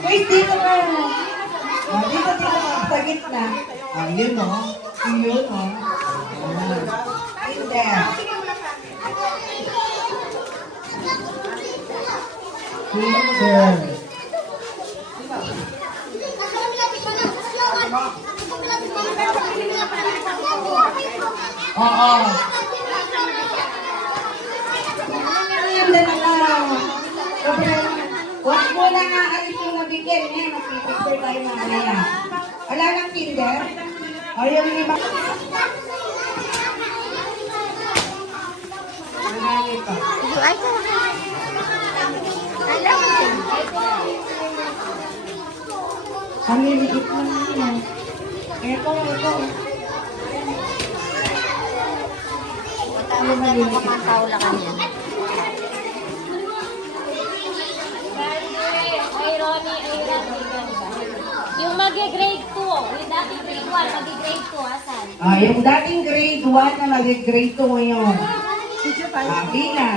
Wait, dito ka. Dito ka sa gitna. Yun o. Yun o. Hindi. Hindi. Oo. Huwag mo lang aalis yung nabigyan niya. Magpipicture tayo mamaya. Wala nang kinder? O yung iba? Marami pa. Ang liliit lang naman. Ito. Ano ba yung kapantao lang yan? Ay, Ronnie. Yung mag-grade 2, yung dating grade 1, mag-grade 2, asan? Yung dating grade 1 na mag-grade 2 ngayon. Pila.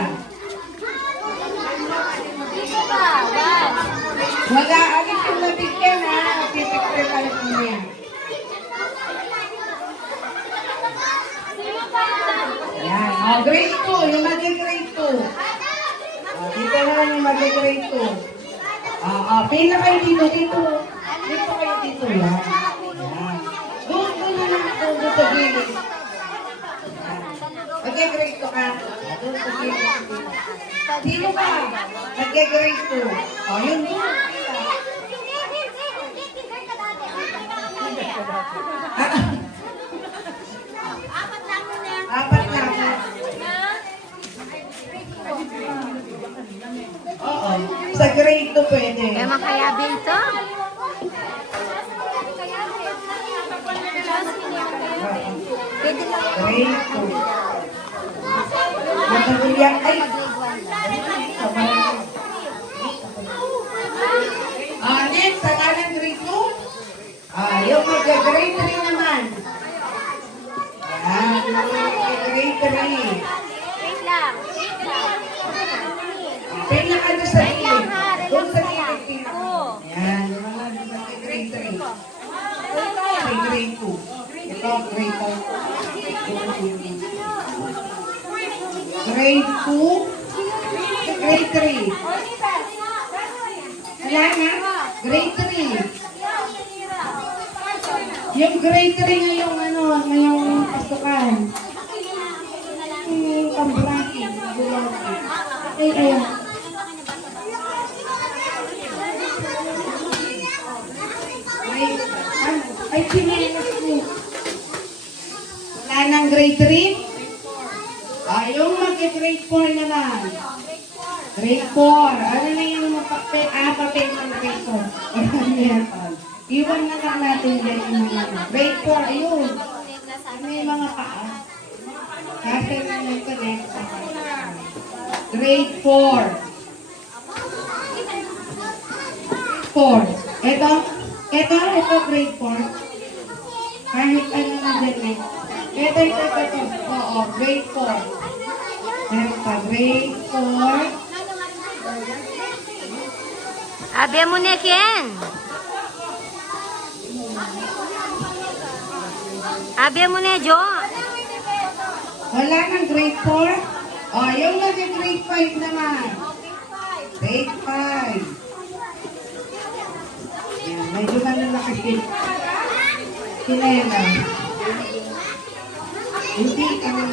Dito ka, 1. Mag-aalis yung nabigyan ha. Pipicture tayo niya. Sino pa? Yan. Grade 2. Yung mag-grade 2. Dito na yung mag-grade 2. Pila kayo dito. Dito kayo dito. Yan. Doon na lang ako. Doon sa gilid. Mag-grade 2 ka. Doon sa gilid. Dito ka. Mag-grade 2. Yun doon. Apat lang. Oo. Sa grade 2 pwede. Kaya makayabing to? Pwede lang. Grade 2. Matagulyan. Ay! Next, sa kanan grade 2. Yung mag-grade 3 naman. Yan. Grade 3. Wait lang. Pila ka doon sa gilid. Doon sa gilid. Oo. Yan. Yung mga grade 3. Grade 2. Ito, grade 2. Grade 2. Grade 3. Wala na? Grade 3. Yung grade 3 ngayong ngayong pasukan. Yung kambraki. Ayun. Ay, sinelas mo. Wala nang grade 3? Yung mag-grade 4 naman. Grade 4. Ano na yung papel? Papel ng grade 4. Ano yan? Iwan na lang natin dyan yung mga grade 4. Ayun. Ano yung mga paa? Kasi na yung connect. Grade 4. 4. Ito, grade 4. Kahit ano na dyan eh. Ito. Oo, grade 4. Meron pa, grade 4. Abi mo na, Ken. Abi mo na, Jo. Wala nang grade 4? Yung nag-grade 5 naman. Grade 5. Yan, medyo malalaki sila yan. Hindi kami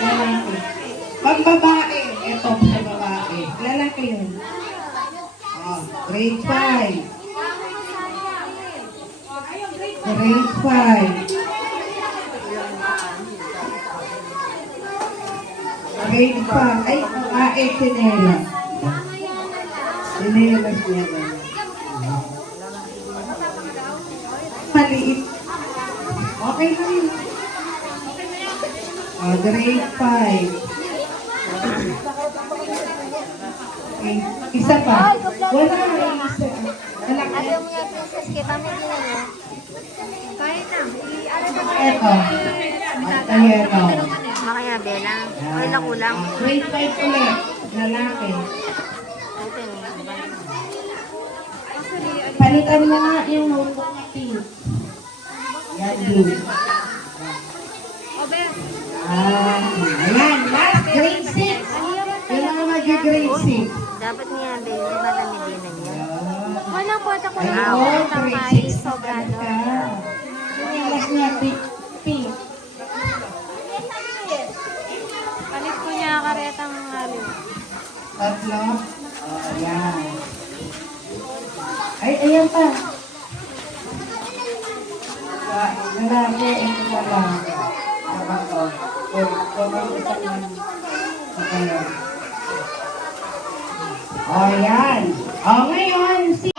lalaki. Pag babae, ito sa babae. Lalaki yun. Grade 5. Grade 5. Grade 5. Ay, babae, sinelas. Sinelas niya na. Maliit. Okay na yun. Grade 5. Okay. Isa pa. Wala na isa. Wala ka. Abi mo na, princess, kay pamilya niya. Kahit na. Eto. Ito. Makayabi lang. Ay, nakulang. Grade 5 ulit. Lalaki. Ito yun. Palitan mo nga yung notebook na pink. Yan, blue. Ayan, last, grade 6. Yung mga mag-grade 6. Dapat niya, baby, malamig din niya. Walang kota ko lang Ayun, ako sa grade may 6 sobrano. Yung last niya, pink. Palit ko niya karetang ano. Tatlo. Ayan. Ay, ayan pa. Lalaki, ito pa lang. Sabang ko. O, yan. O, ngayon, si